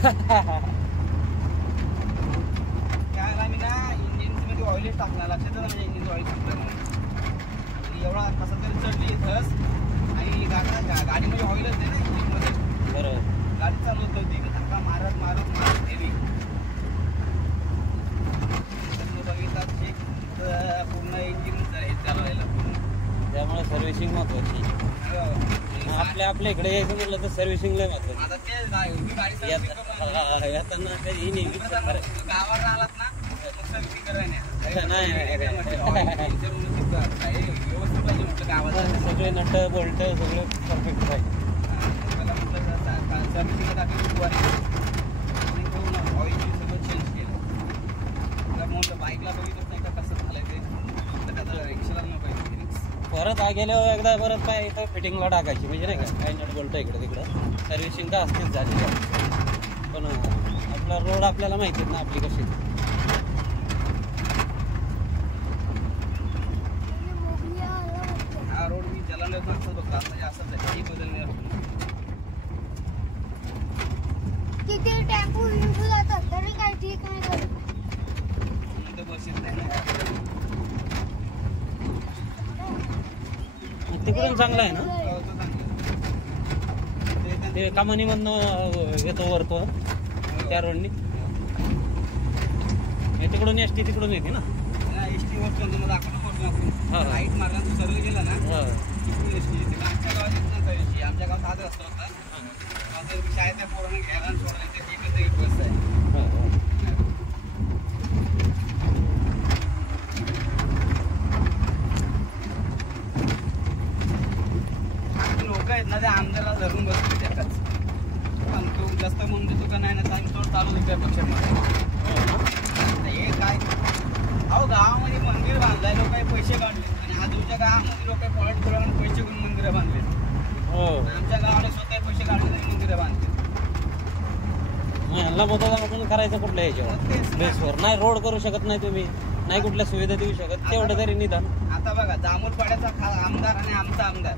काय आम्ही ना इंजिन मध्ये ऑइलच टाकणार, लक्षात म्हणजे इंजिन ऑइल टाकलं एवढा कसं तरी चढली धस आणि गाडीमध्ये ऑइलच नाही ना इंजिन मध्ये. बरोबर. गाडी चालू होत होती धक्का मारत मारत मारत नेली बघितला चेक पूर्ण इंजिन चालवायला पूर्ण. त्यामुळे सर्व्हिसिंग महत्वाची. आपल्या इकडे यायचं म्हटलं तर सर्व्हिसिंग लय महत्वाची. आता ते येताना कधी नेहमी गावाला आलात ना सर्व्हिसिंग करायला नाही व्यवस्थित पाहिजे म्हटलं गावाला. सगळे नट बोल्ट सगळं परफेक्ट पाहिजे. त्याला म्हटलं सर्व्हिसिंग टाकली ऑइल सगळं चेंज केलं. त्याला म्हटलं बाईकला बघितच नाही का कसं झालंय ते, त्याचा रिक्षाला न पाहिजे. परत गेल्यावर एकदा परत पाय इथं फिटिंगला टाकायची म्हणजे नाही का, काही नट बोलतं इकडं तिकडं. सर्व्हिसिंग तर असतेच झाली पण आपला रोड आपल्याला माहितीच ना आपली कशी. हा रोड मी चलावलं असं बघतो म्हणजे असंच आहे, काही बदलले असतो. तिथे टेम्पो विम्पो जातात तरी काही ठीक नाही करत. बस येत नाही ना. तिकडून चांगलं आहे ना ते कामानीमधनं येतो वरतो त्या रोडनी. तिकडून एसटी तिकडून येते ना. एसटी वरतो लाईट मार्गाने तू सरळ गेला ना तिकडून एसटी येते. आमच्या गावात येत नव्हता एसटी. आमच्या गावात आधी रस्ता होता. शाळेत त्या पोरांना घ्यायला सोडायला एकच एक बस आहे. ना ते आमदारला धरून बसतो त्याच. पण तो जास्त म्हणून देतो का नाही ना आम्ही थोडं चालू देतो पक्षामध्ये. हे काय अहो गावामध्ये मंदिर बांधलंय, लोकांनी पैसे काढले आणि आजूच्या गावामध्ये लोक पॉईंट करून पैसे घेऊन मंदिरं बांधले. आमच्या गावाने स्वतः पैसे काढले नाही मंदिरं बांधले. ह्यांना मतदान करायचं कुठल्या ह्याच्यावर बेसवर नाही. रोड करू शकत नाही तुम्ही, नाही कुठल्या सुविधा देऊ शकत, तेवढं तरी निदान. आता बघा जांभूळपाड्याचा आमदार आणि आमचा आमदार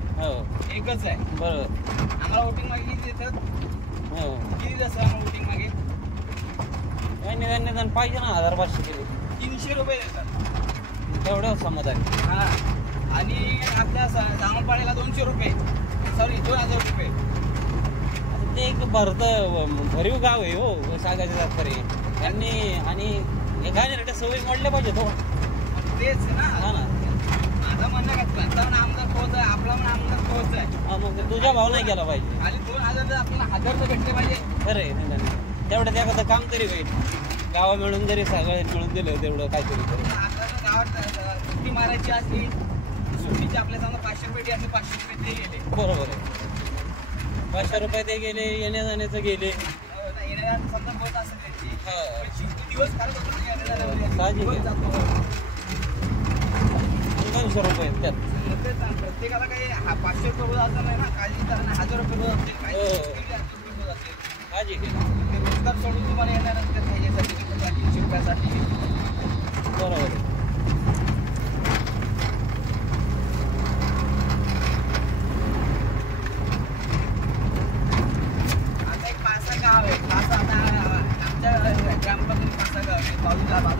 एकच आहे. बरोबर. आम्हाला वोटिंग मागे किती देतात? किती देतात वोटिंग मागे? निदान पाहिजे ना 1500 केले 300 रुपये देतात. तेवढं समाधान. हा आणि आपल्या जांभूळपाड्याला 200 रुपये, सॉरी 2000 रुपये. ते एक भरीव गाव आहे हो सांगायचं तात्पर्य. त्यांनी आणि एखाद्या सवयी मोडल्या पाहिजे तो. तेच ना. हा ना. माझं म्हणणं काय त्यांचा पण आमदार तोच आहे, आपला पण आमदार तोच आहे. मग तुझा भाव नाही केला पाहिजे. आणि 2000 जर आपल्याला 1000 तर भेटले पाहिजे. खरे तेवढं एखादं काम तरी होईल. गावा मिळून जरी सगळ्यात मिळून दिलं तेवढं काहीतरी करू. आता गावात सुट्टी मारायची असली सुट्टीची आपल्या समजा 500 रुपये असले 500 रुपये ते गेले. बरोबर आहे. 500 रुपये ते गेले, येण्या जाण्याचं गेले. येण्या समजा बस असेल त्याची दिवस काढत होतो साहजिक आहे. 200 रुपये त्यात प्रत्येकाला काही 500 रुपये रोज असं नाही ना. काळजी करा 1000 रुपये रोज असेल, रोजगार सोडून तुम्हाला येणार असते ह्याच्यासाठी 300 रुपयासाठी. बरोबर. आता एक 5-6 गाव आहे. 5-6 आता आमच्या ग्रामपंचायत 5-6 गाव आहे.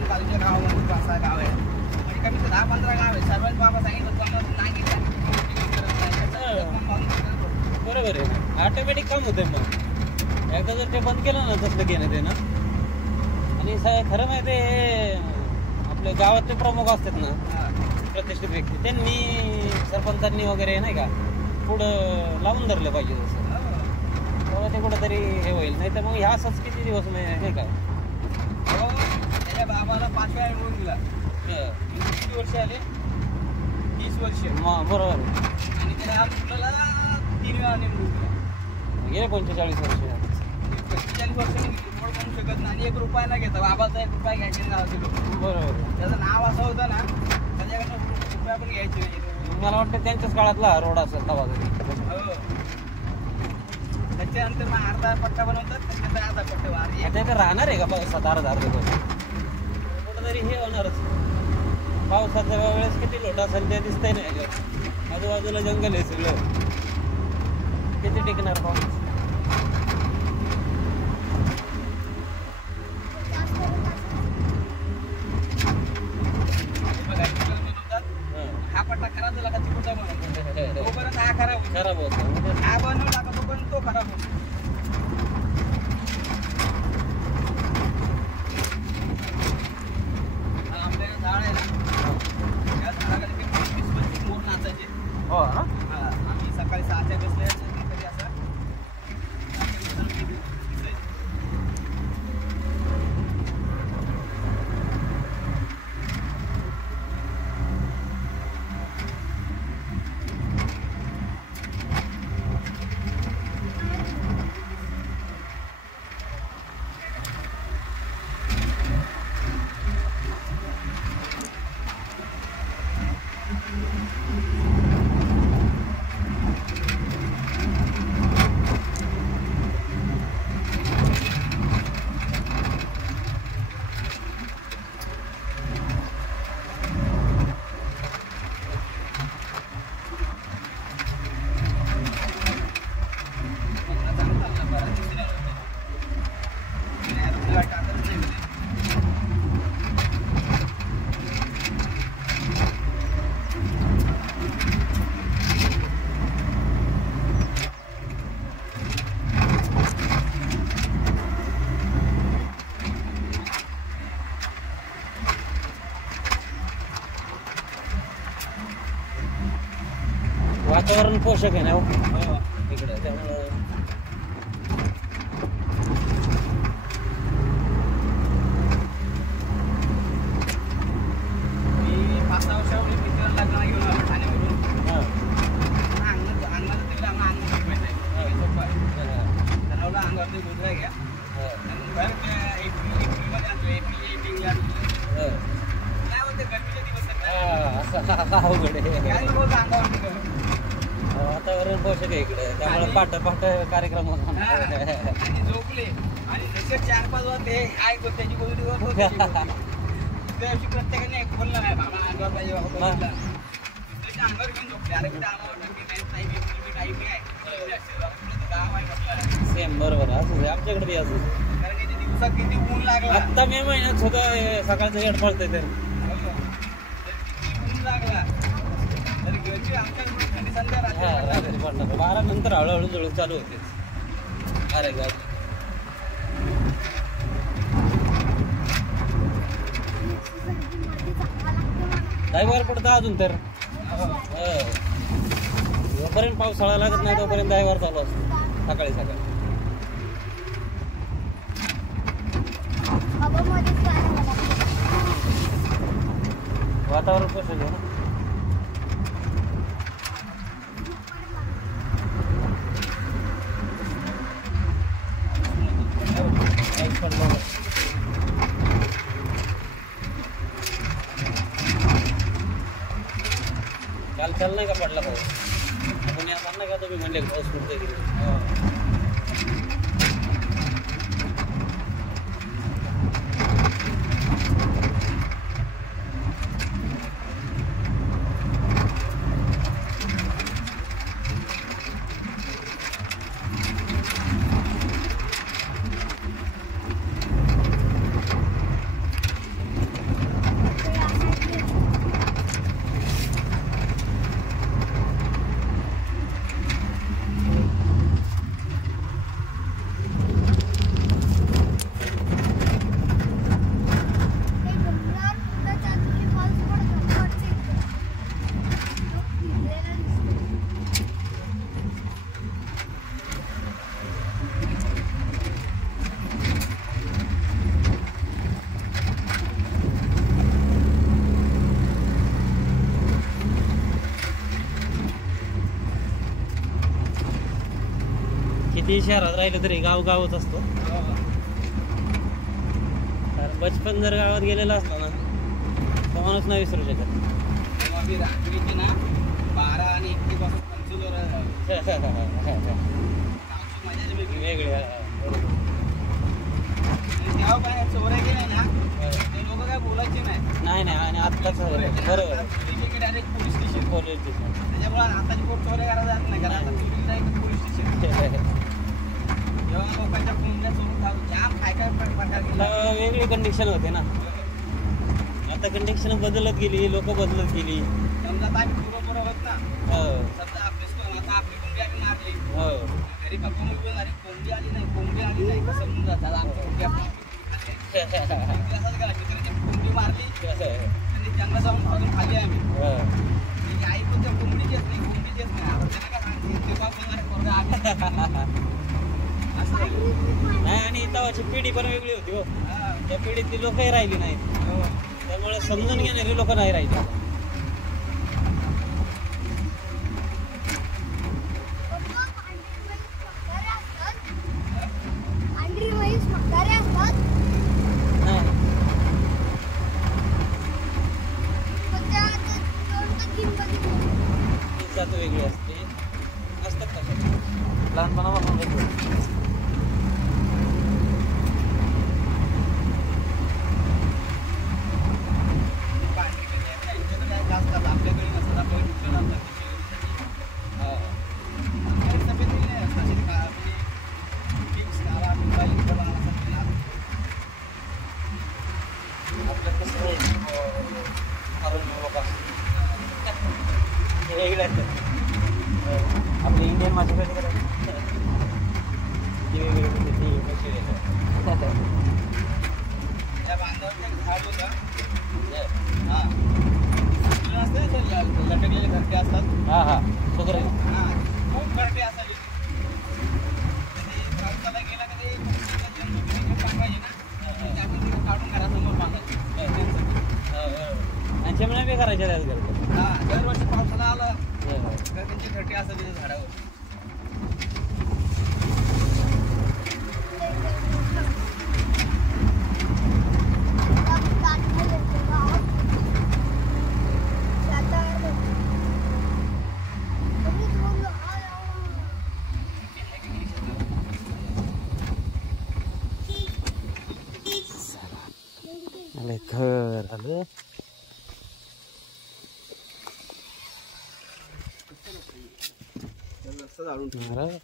बाजूच्या गावामध्ये 5-6 गाव आहे. आणि कमी 10-15 गाव आहे. सर्वांनी बाबा सांगितलं नाही घेतलं. बरोबर आहे. ऑटोमॅटिक काम होते. मग एकदा जर ते बंद केलं ना तसलं घेणं ते ना. आणि खरं माहिती आहे आपल्या गावातले प्रमुख असतात ना प्रतिष्ठित व्यक्ती, त्यांनी सरपंचांनी वगैरे नाही का पुढं लावून धरलं पाहिजे. जसं तेव्हा ते कुठंतरी हे होईल. नाही तर मग ह्या असंच किती दिवस नाही का. त्याच्या बाबाला 5 वेळा निवडून दिला. किती वर्ष आले? 30 वर्ष. बरोबर. आणि त्याला मुलाला 3 वेळा निवडून दिला. गेले 45 वर्ष. 45 वर्षांनी निवड करू शकत नाही. 1 रुपया न घेता बाबाचा 1 रुपया घ्यायचे गावाचे लोक. बरोबर. त्याचं नाव असं होतं ना त्याच्याकडनं रुपया पण घ्यायचे नाही. मला वाटतं त्यांच्याच काळातला रोड असेल तवा तरी. हो. त्याच्यानंतर मग अर्धा पट्टा बनवतात, त्याच्यानंतर अर्धा पट्टा ते राहणार आहे का पावसात अर्धा कुठंतरी हे होणारच. पावसाच्या वेळेस किती लोट असेल ते दिसतंय नाही. आजूबाजूला जंगल आहे सगळं. किती टिकणार पाऊस. हा खराब होतो. खराब होतं म्हणजे हा बनवला का तो पण तो खराब होतो. हा आपल्याला झाड आहे ना, त्या झाडाखाली ते 20-25 मोर नाचायचे. हो ना हा, आम्ही सकाळी 6च्या बसले कधी असं दिसायचं. वातावरण पोषक आहे ना हो इकडे त्यामुळं मी 5-6 वर्षापूर्वी मित्राला लग्नाला घेऊन आलो ठाण्यावरून. हां अंगाचं तेल अंगावर ठेवायचं सोपं आहे. ठरवलं अंगावर ते गोधरा घ्या. एप्रिलमध्ये आणतो, एप्रिल आणतो. काय होते गरमीचे दिवस आहेत. अवघड आहे काय बोलतो अंगावर वातावरण पोषक आहे इकडे त्यामुळे पाठ कार्यक्रम होता. आणि झोपले आणि जसे 4-5 वाजते ऐकतो त्याची गोष्टी होत त्या दिवशी प्रत्येकाने एक बोललं नाही बाबा अंगावर पाहिजे बाबा दुसऱ्याच्या अंगावर घेऊन झोपले. अरे कुठे अंगावर टाईम आहे गाव आहे कसला सेम बरोबर असू दे आमच्याकडे बी असू कारण की ते दिवसात किती ऊन लागला. आत्ता मे महिन्यात सुद्धा सकाळचं गेट पडतंय तर ऊन लागला तरी घरची आमच्याकडे थंडी संध्या रात्री पडणार 12 नंतर हळूहळू जळू चालू होते. अरे गा ड्रायव्हर पडतं अजून तर जोपर्यंत पावसाळा लागत नाही तोपर्यंत ड्रायव्हर चालू असतो सकाळी सकाळी. वातावरण पोषक आहे ना. काल चाल नाही का पडला पाऊस आपण या नाही का तुम्ही म्हणले पाऊस पडतोय की किती शहरात राहिलं तरी गाव गावच असतो. कारण बचपन जर गावात गेलेला असला ना तो माणूस नाही विसरू शकत. तेव्हा मी रात्रीची ना 12 आणि 1 पासून पंचूवर मजाच वेगळी. वेगळे तेव्हा काय चोऱ्या गेल्या ना ते लोक काय बोलायचे नाही. नाही आणि आत्ताच बरोबर direct police station. Police station त्याच्यामुळे आताची कोण चोऱ्या करायला जात नाही कारण आता चोरी डायरेक्ट पोलीस स्टेशन. जेव्हा लोकांच्या फोनला चोरून जाम काय प्रकार केला. वेगळी कंडिशन होते ना. आता कंडिशन बदलत गेली लोक बदलत गेली. समजा आम्ही बरोबर होत ना समजा अभ्यास करून घरी फक्त मोबाईल आली, कोंबडी आली नाही कसं समजून जातात आमच्या कोंबडी आपण असंच गेला मित्राची कोंबडी मारली आणि जंगलात जाऊन भाजून खाली आम्ही. आई पण त्या कोंबडीचेच नाही आपण त्याला काय सांगते तेव्हा बोलणारे पोरगं आम्ही असं झालं. नाही आणि तेव्हाची पिढी पण वेगळी होती हो. त्या पिढीतली लोकही राहिली नाहीत, त्यामुळे समजून घेणारी लोक नाही राहिली. पांढरी म्हैस म्हातारे असतात. पण त्या जात वेगळी असते, असतात का लहानपणापासून वेगळी. आपल्याकडे नसतात, आपल्याकडे दुसरं नसतात. आपलं कसं वेगळे असतात. आपले इंडियन मासे कसे करायचे त्या बांधावरचं एक झाड होतं. हां लटकलेले घरटे असतात. हां सगळं हां खूप घरटे असायचे. कधी पावसाला गेला कधी टाकायचे ना त्यामध्ये काढून घरासमोर बांधायचे. आणि चिमण्या बी करायच्या त्याच घरचं. हां दरवर्षी पावसाला आलं तर त्यांचे घरटे असायचे झाडावर. घर आलं.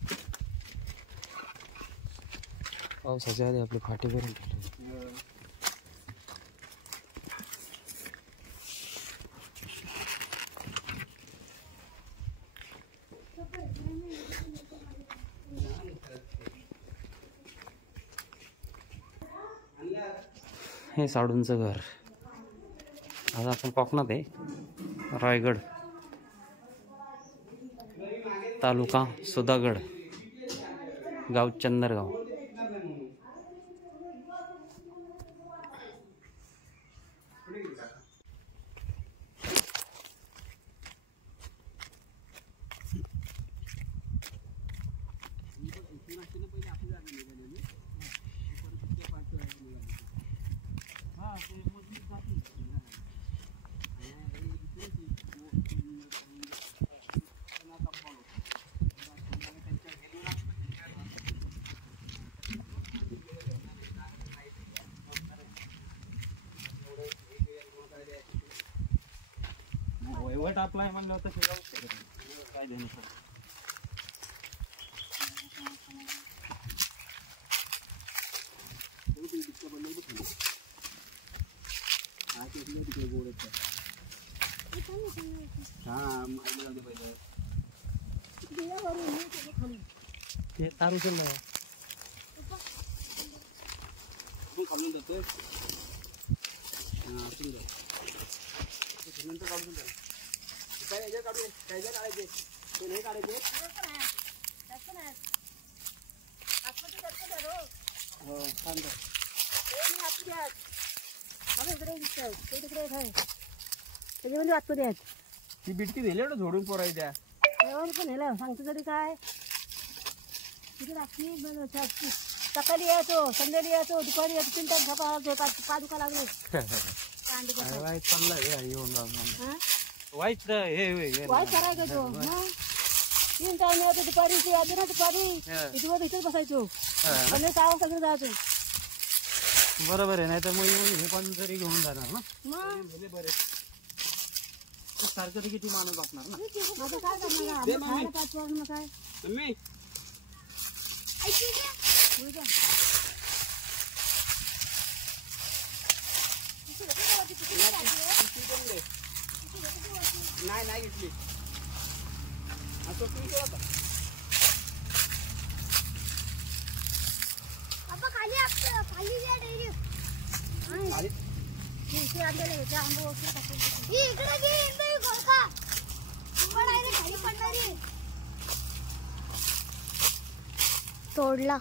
पावसाच्या आधी आपली फाटी करून ठेवली. हे साडूंचं घर. आज आपण कोकणात आहे, रायगड तालुका सुधागड, गाव चंदरगाव. वैवट आपला म्हणलं होतं ते जाऊ शकत काय देणं. ते तारू चाललं खालून जातो. नंतर काढून काय याच्यात काढू काय काढायचे ते नाही काढायचे. हो ती बिटकी दिली एवढं झोडून पोराय त्या पण हेला सांगतो तरी काय तिथे रात्री सकाळी यायचो, संध्याकाळी यायचो, दुपारी यायचो, 3 टाइम सकाळ पादुका लागले. वाईट करायचो तो. मग 3 टाइम यायचो, दुपारी यायचो ना, दुपारी इथं इथेच बसायचो. 6 वाजता घरी जायचो. बरोबर आहे. नाही तर मग हे पण जरी घेऊन जाणार ना. मग बरे सारखं किती माणूस बसणार ना. माझं काय करणार काय मम्मी नाही घेतली. तोडला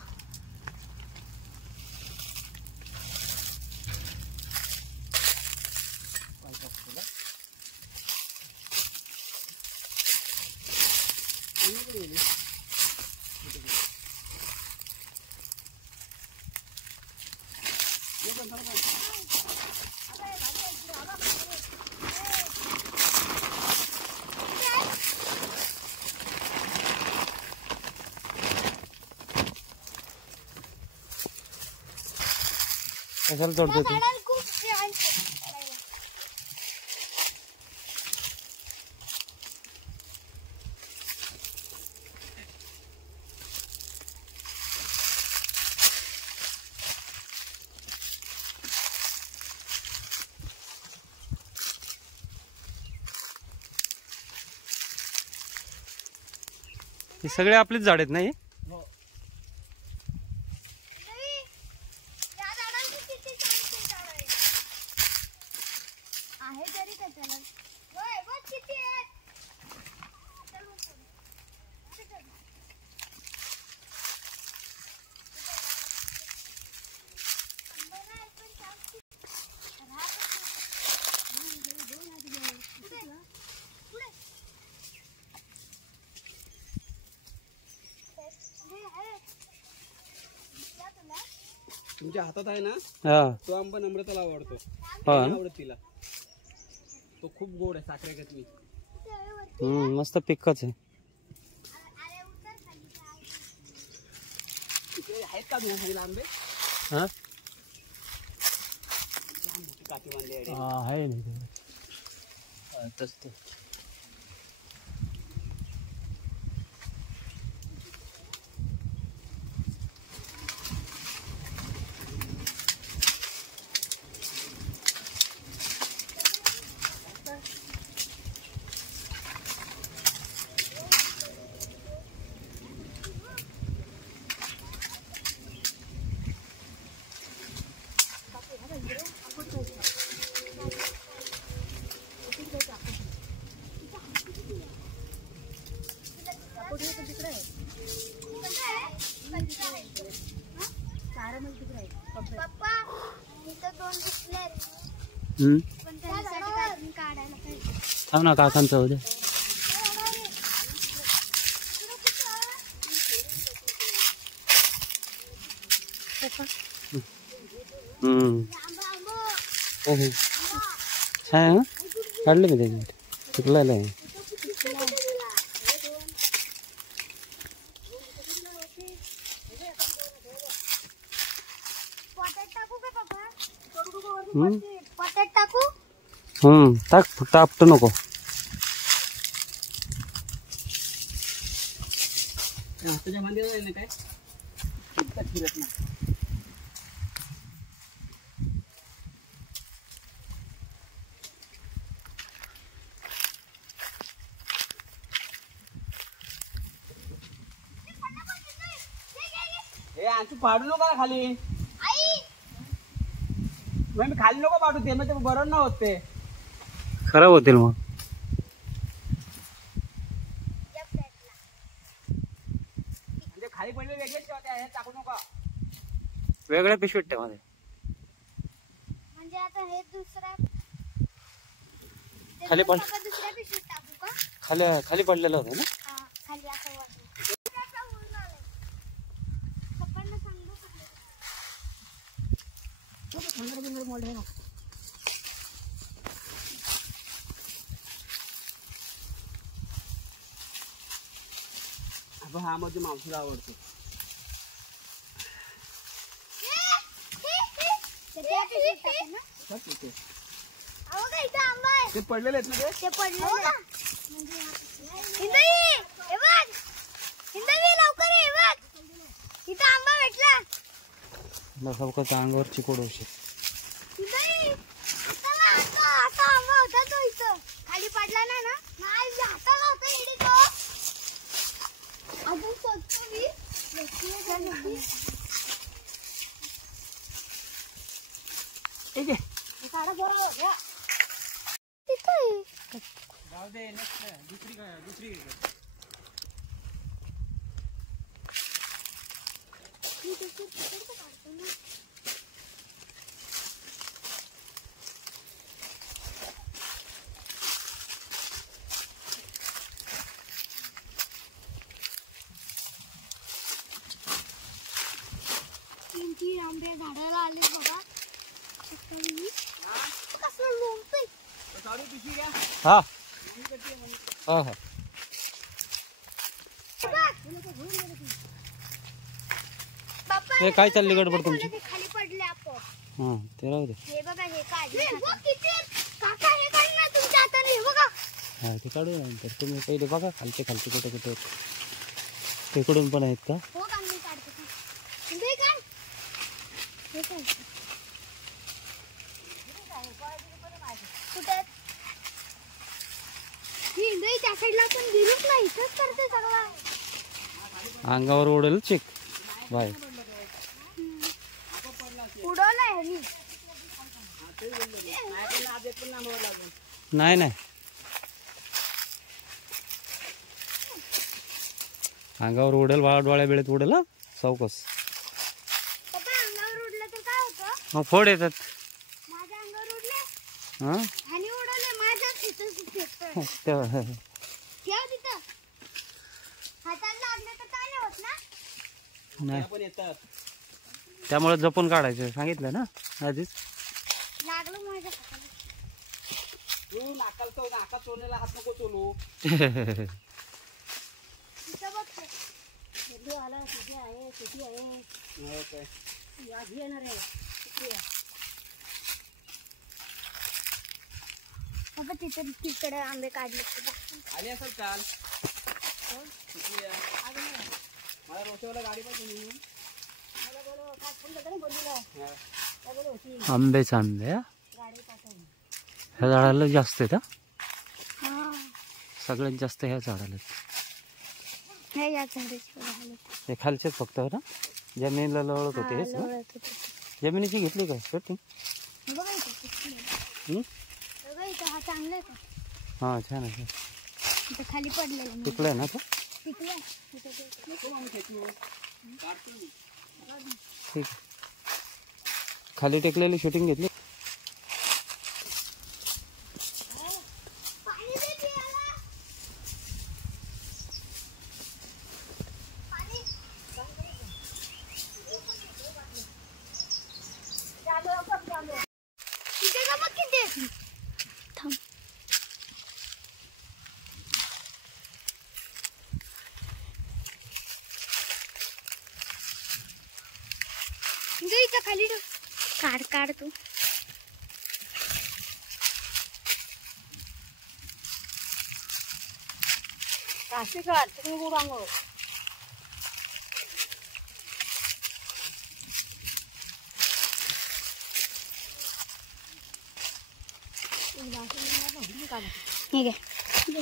कशाला तोडतो तू? हे सगळे आपलेच झाड आहेत नाही? तुमच्या हातात आहे ना हा तो आंबा नम्रताला आवडतो. हा आवडत तिला. तो खूप गोड आहे साखरेगत मी. मस्त पिकच आहे. तिथे आहेत का तुझ्या आंबे? हा काठी बांधली आहे. आहे ना ते. पप्पा इथं 2 दिसले पण त्यासाठी काढून काढायला पाहिजे. थांब ना काकांचं होते. छान काढले मी त्याच्यात पिकलेलं आहे. पटेट टाकू टाक फक्त आपटू नको. तुझ्या मंदिरात आहे ना काय फिरत नाही. हे आणखी पाडू नका खाली. मी खाली नको पाडू ते मग ते बरोबर ना होत ते खराब होतील मग. म्हणजे खाली पडले वेगळेच ठेवते हे टाकू नका. वेगळ्या पिशवीत ठेवा ते. म्हणजे आता हे दुसरा खाली पड. दुसऱ्या पिशवीत टाकू का? खाली पडलेलं होतं ना. हा खाली असं वाटलं. पप्पांना सांगू का? हा मध्ये मावशीला आवडतो. ते पडलेले आहेत ना ते पडले लवकर ये बघ इथं आंबा भेटला. सबकाच्या अंगावर चिकोड होऊ शकतो. असा आंबा होता तो इथं खाली पडला ना नाही हाताला होता इकडे तो अजून शोधतो मी. बरोबर या तिथे जाऊ दे नेक्स्ट दुसरी तीन आंबे झाडाला आले बघा कसं लोंबतंय चालू पिशवी घ्या. हा हा हा बाप्पा हे काय चालली गडबड तुमची? ते खाली पडले आपण हा ते राहू दे. हे बघा हे काढले काका हे काढ ना तुमच्या हाताने हे बघा हा ते काढू नंतर. तुम्ही पहिले बघा खालचे कुठे कुठे तिकडून पण आहेत का? हो का मी काढते हे काढ हे काढ कुठे ही नाही त्या साईडला पण गिरूच नाही इथंच करते सगळं अंगावर ओढेल चिक बाय. उडवलंय ह्यांनी नाही नाही अंगावर उडेल डोळ्या बेळेत उडेल हा चौकस. पप्पा अंगावर उडलं तर काय होतं मग फोड येतात. माझ्या अंगावर उडले हा ह्यानी उडवले माझ्याच तिथं फेकतोय तेव्हा ठेव तिथं हाताला लागले तर काय नाही होत ना नाही पण येतात. त्यामुळे जपून काढायचं सांगितलं ना आधीच. लागलं माझ्या हाताला तू नाकात चोरलेला हात नको चोलू. तिथं बघ ते. किती आला किती आहे हो काय. आधी येणार आहे किती आहे? बाबा तिकडे आंबे काढले आली असेल काल. किती आहे? मला रोशेवाला गाडी पाहिजे म्हणून. मला बोलव काय फोन करता नाही बोललेलं हा. काय बोलव होती आंबेच आंबे हा? गाडी पाठवून ह्या झाडाला जास्त आहेत हा? हा सगळ्यात जास्त ह्या झाडाला आहेत. हे या झाडाची झाले हे खालचेच फक्त ना जमिनीला लवळत होते हेच ना? जमिनीची घेतली काय सेटिंग? बघा इथं बघा इथं हा चांगला आहे का हा छान आहे. इथं खाली पडलेलं टिकलं आहे ना तो? तिकडे नको आम्ही खेचू. काढतो मी. ठीक आहे. खाली टेकलेली शूटिंग घेतली. पाणी दे पियाला पाणी तिथे का बघ किती थांब इथं खाली काढ तू काशी काढ तुम्ही गुरांगो ठीक आहे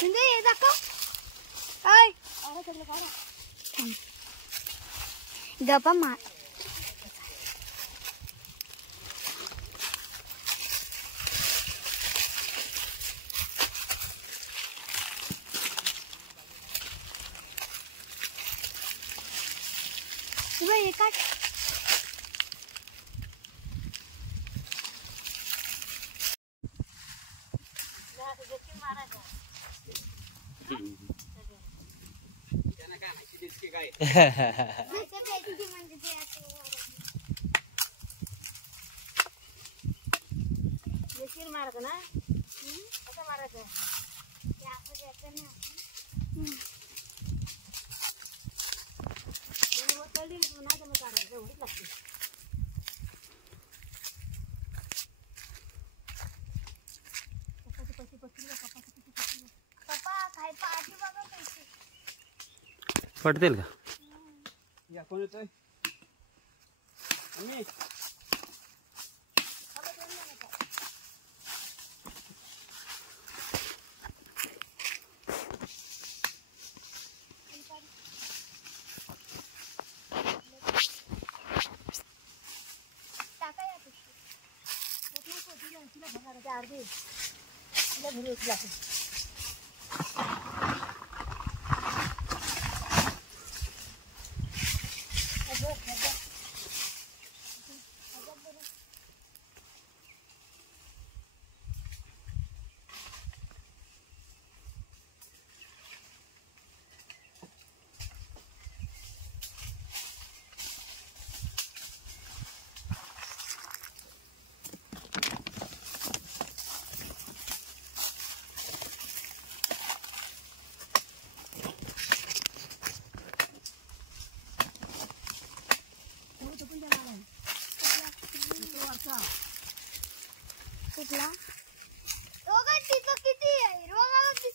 हे दाखव गप्पा मार एका त्यांना काय माहिती देत की काय. देखील मारायचं ना कसं मारायचं तळली नाही तर मग काढायचं एवढीच लागते पप्पा काय पाठी बघा पैसे पडतील का? या कोण येतोय? आम्ही ते तिला घरी उचला आपण.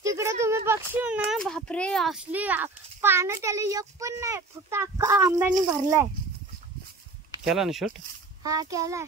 तिकडे तुम्ही बघशील ना, बापरे असली पानं, त्याला एक पण नाही, फक्त अख्खा आंब्याने भरलाय. केला ना शूट? हा केलाय.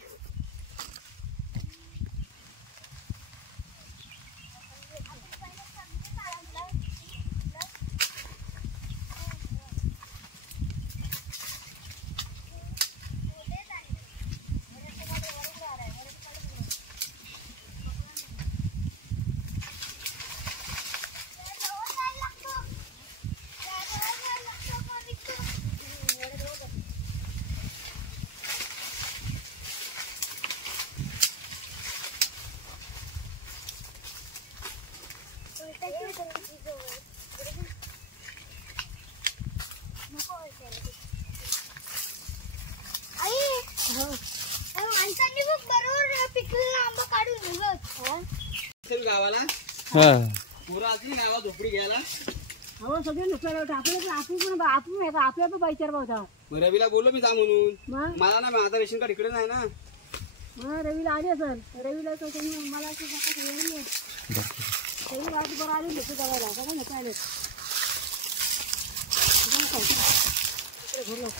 माणसांनी बघ बरोबर पिकलेला आंबा काढून दिलं गावाला हा पुरा अजून गावात झोपडी घ्यायला. हो सगळे नुकसान होतं. आपल्या पण बाईचार भावता. रवीला बोललो मी जा म्हणून. मग मला ना माझा रेशन कार्ड इकडे नाही ना. रवीला आले सर. रवीला तर त्यांनी मला रवी आज बरं आले लोक करायला सगळं नकायला घर लोक.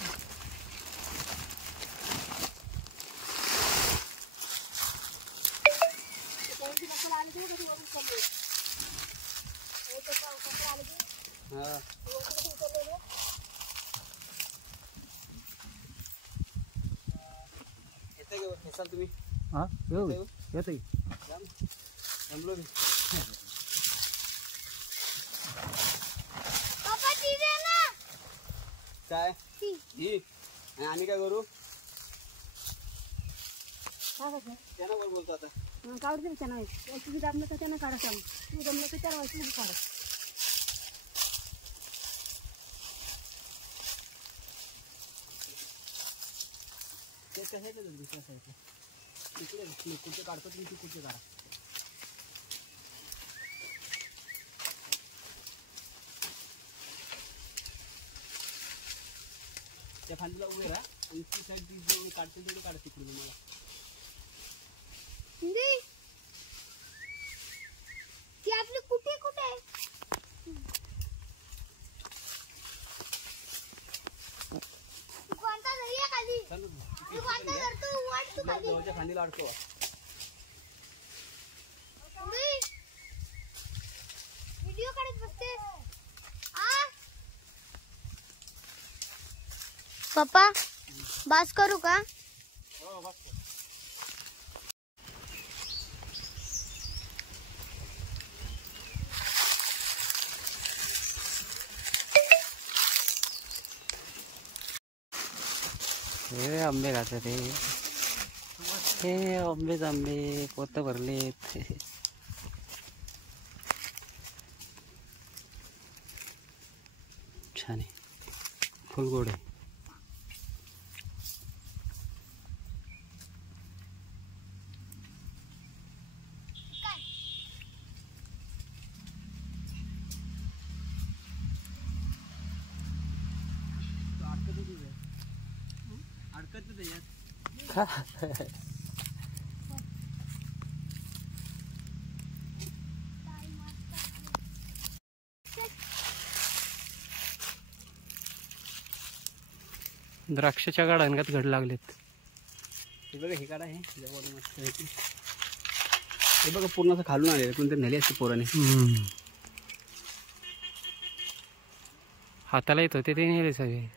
तुम्ही हा येतोय जमलो मी. पप्पा ती दे ना. काय ती. ही आणि आम्ही काय करू? काय कसं त्यांना वर बोलतो आता. काढते ना त्यांना तुम्ही जमलं तर त्यांना काढा सांग. तू जमलं तर 4 वाजता काढा. ते कशाचं दुसऱ्या साईडला इकडे कुठे काढतो तुम्ही कुठे काढा. त्या फांदीला उभे राहा आणि ती साईड ती काढते तेवढी काढा तिकडे तुम्हाला. ती आपली कुठे कुठे कोणता घरी आहे खाली? कोणता घर तू वाट तू खाली? जवळच्या फांदीला अडकव. व्हिडिओ काढत बसते. आ पप्पा बास करू का? हो बघ. हे आंबे खात रे. हे आंबेच आंबे पोत भरलेत. छान आहे फुल गोड आहे. अडकत त्याच्यात. द्राक्षाच्या गाडांगात घड लागलेत. हे बघा हे काढा. हे मस्त हे बघा पूर्ण असं खालून आलेलं. कोणतरी नेली असते पोराने. हाताला येत होते ते नेले सगळे.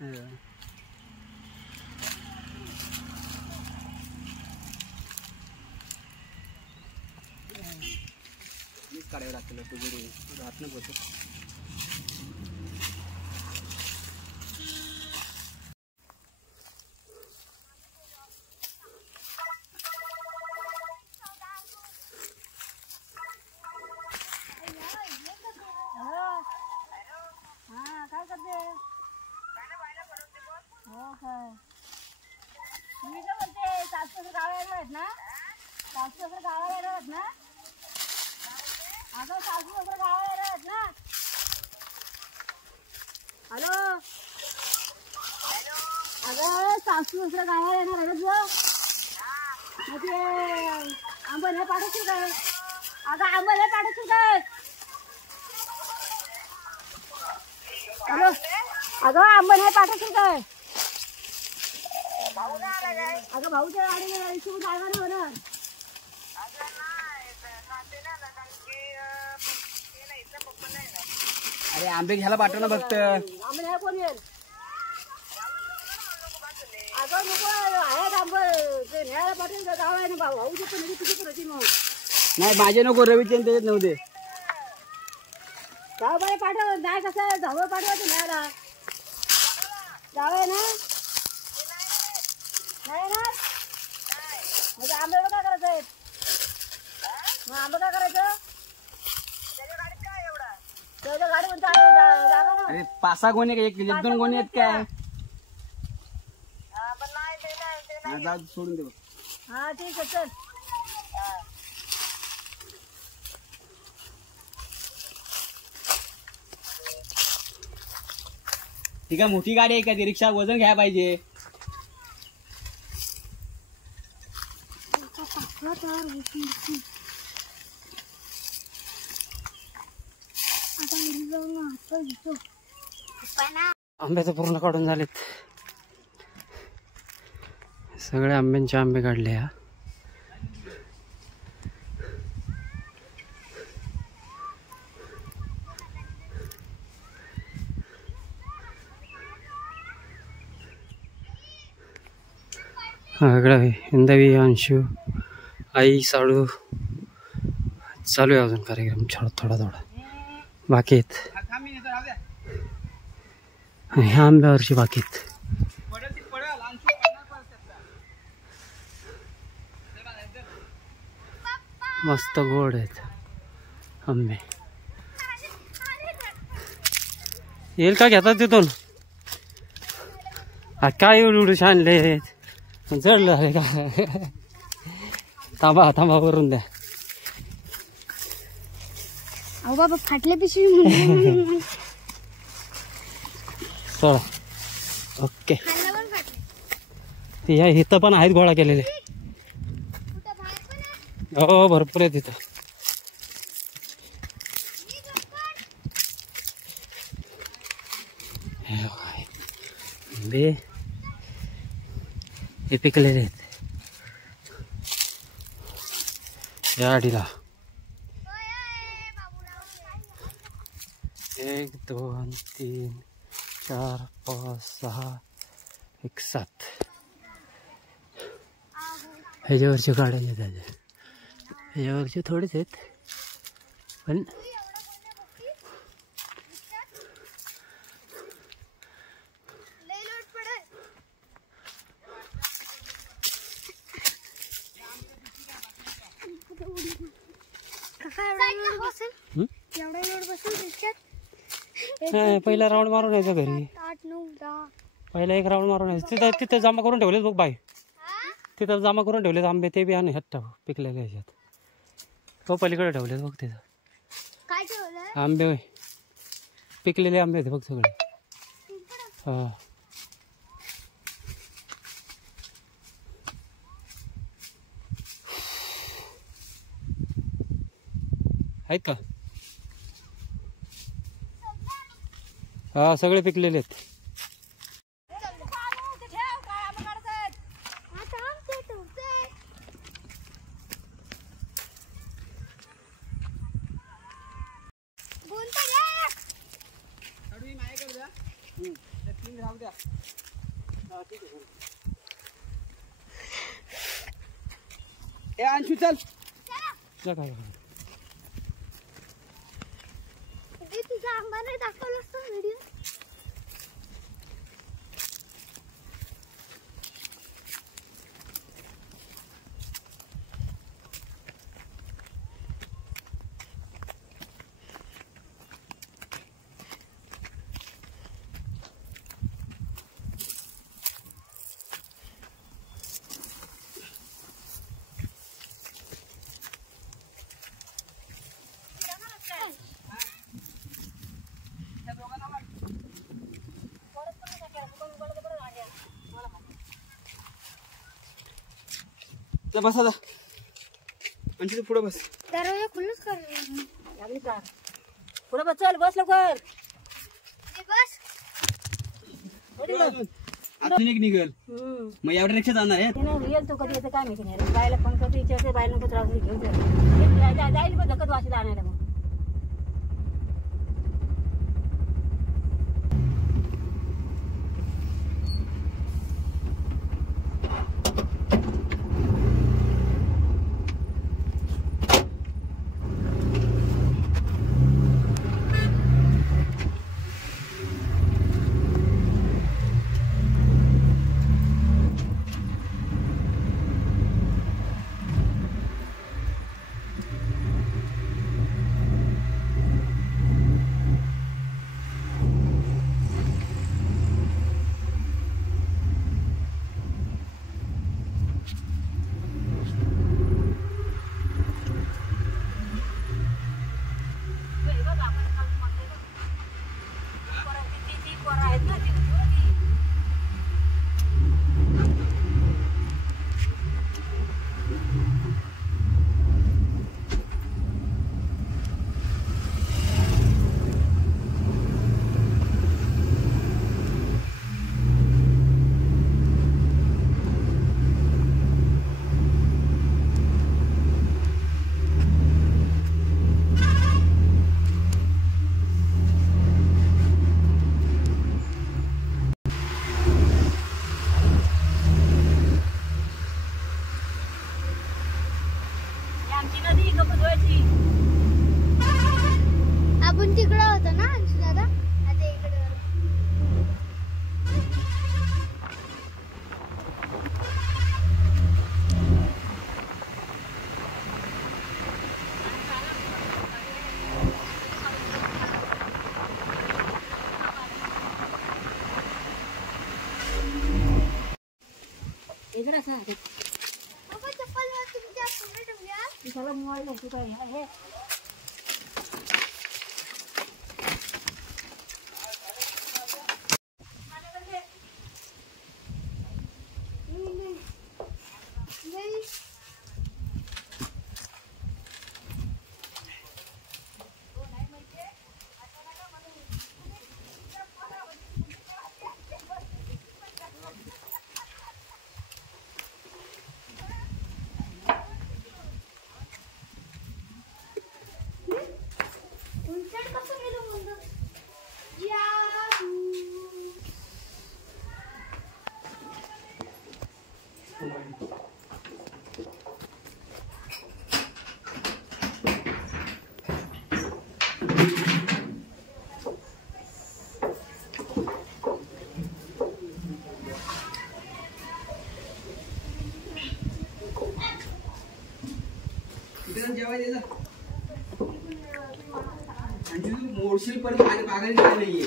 काढावं लागतं तुझे राहत नाही बसत. हा काय करते? हो काय मी काय म्हणते सासू गावाला आहेत ना? सासू गावाला आहेत ना? अगं सासू गावाला आहेत ना? हॅलो अगं सासू गावाला येणार आहे तुझं? मग ते आंबा नाही पाठवशील काय? अगं आंबा नाही पाठवशील काय? हॅलो अगं आंबा नाही पाठवशील काय? अगं भाऊच्या गाडी इथून जागा नाही होणार. अरे आंबे घ्यायला पाठव ना फक्त. आंबे नाही कोण येईल? अगं नको आहेत आंबे ते न्यायला पाठवून गाव आहे ना भाऊ भाऊचे पण तुझी करायची मग. नाही माझे नको रवीचे त्याच्यात नव्हते. जाऊ बाई पाठव नाही कसं धावं पाठवायचं न्यायला जाऊ आहे ना नाही ना म्हणजे आंबे काय करायचं आहे मग आंबे काय करायचं त्याच्या गाडी म्हणते जागा ना. अरे 5-6 गोणे काय 1-2 गोणे आहेत काय? जाऊ सोडून दे. हा ठीक आहे चल. ती काय मोठी गाडी आहे का? ती रिक्षा वजन घ्यायला पाहिजे. आंबे तर पूर्ण काढून झालेत. सगळे आंब्यांचे आंबे काढले. हा वेगळं हिंदवी अंशू आई साडू चालू आहे अजून कार्यक्रम थोडा बाकी आहेत. ह्या आंब्यावरची बाकी आहेत. मस्त गोड आहेत आंबे. येईल का घेतात तिथून? काय एवढे आणले जडलं अरे का? थांबा वरून द्या. अहो बाबा फाटले पिशवी. चला ओके. या इथं पण आहेत गोळा केलेले. हो भरपूर आहेत इथं. आंबे हे पिकलेले आहेत या आडीला. 1 2 3 4 5 6 1 7 ह्याच्यावरचे गाड्या आहेत. ह्याच्यावरचे थोडेच आहेत पण पहिला राऊंड मारून यायचा घरी. 8 9 10 पहिला एक राऊंड मारून यायचं. तिथं जमा करून ठेवलेत बघ बाई. तिथं जमा करून ठेवलेत आंबे. ते बी आणि ह्यात पिकलेले ह्याच्यात. हो पलीकडे ठेवलेत बघ तिथं काय ठेवलं आंबे. होय पिकलेले आंबे आहेत बघ सगळे. हा आहेत का? हा सगळे पिकलेले आहेत. अंशू चल. जा काय आंबा नाही दाखवलं असतं व्हिडिओ. बस आता म्हणजे तू पुढे बस. दरवाजा खुल्लच कर. लागली का पुढे बस. चल बस लवकर. बस अजून एक निघल. मग एवढ्या रिक्षा जाणार आहे. येईल तो कधी येतं काय माहिती नाही. बायला फोन करतो विचारते. बायला नको त्रास घेऊन जाईल पण धक्कत वाशीला आणायला. मग आपण तिकडं होतो ना अंशू दादा. आता इकडे इकडे असं चप्पल तुमच्या पुढे ठेवल्या. सगळं मोबाईल तू काय हे जेवायला मोडशील परत मागायला काय नाहीये.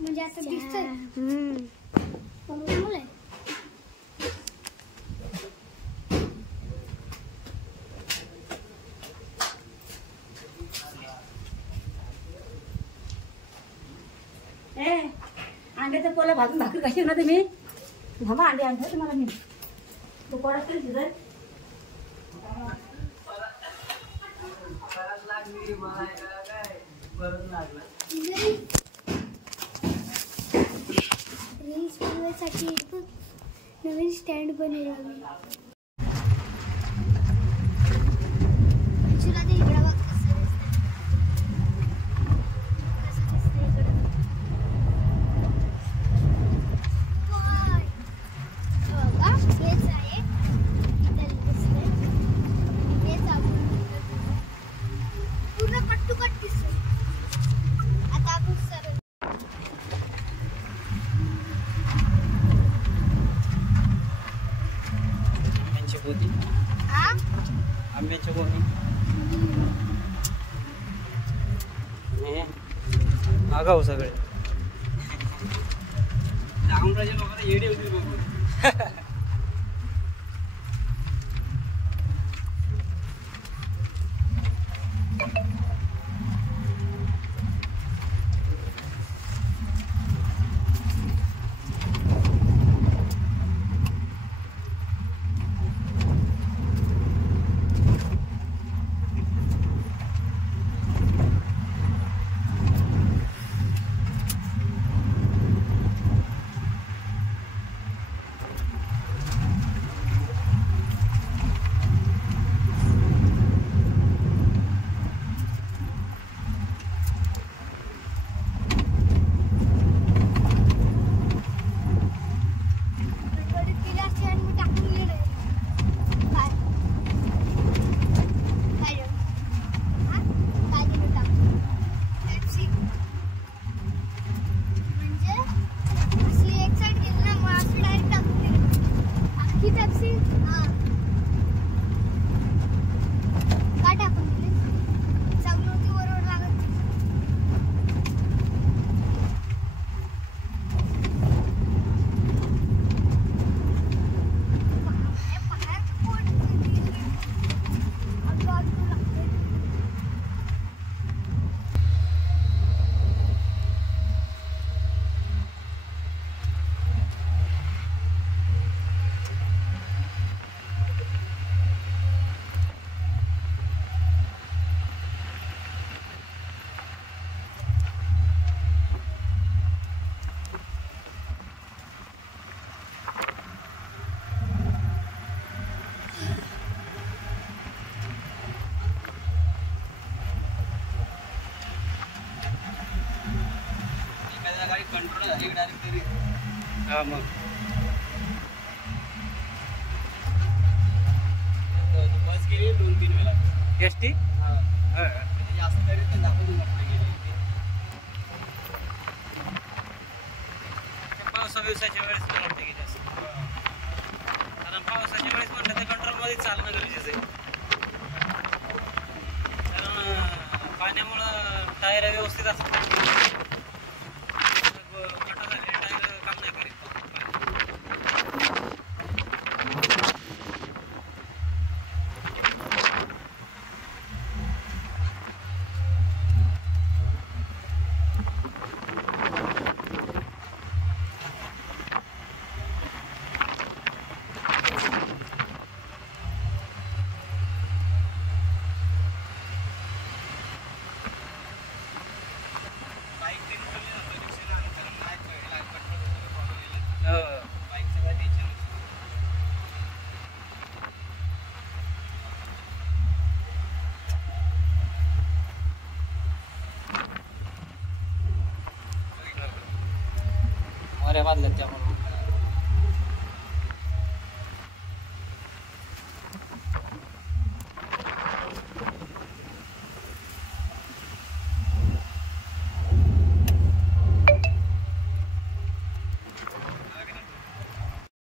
म्हणजे आता दिसतंय. अंड्याचं पोला भाजून भाकरी कशी ना तुम्ही. थांबा अंडे आणतो तुम्हाला मी. तो पोळा तरी शिजत. रील्स बनवायसाठी नवीन स्टँड बनेल आम्ही तुला ते इकडं बघ कसं दिसतंय. कसं दिसतंय इकडं. वाय. हे बघा, हेच आहे. इथं दिसतंय. आणि हेच आपण पूर्ण कट टू कट दिसतंय. आता आपण सरळ आंब्याची गोणी, हा आंब्याची गोणी आगाऊ सगळे. रामराजे लोकांना येडी होती बघ. कंट्रोल झाली डायरेक्ट तरी. हा मग बस गेली 2-3 वेळा. एसटी म्हणजे जास्त तरी ते दाखवून गेली. पावसा दिवसाच्या वेळेस मला वाटतं गेली असं. कारण पावसाच्या वेळेस म्हटलं तर कंट्रोलमध्ये चालणं गरजेचं आहे. कारण पाण्यामुळं टायर व्यवस्थित असतात. खटा झालेले टायर काम नाही करीत. बादल्यात त्यामुळे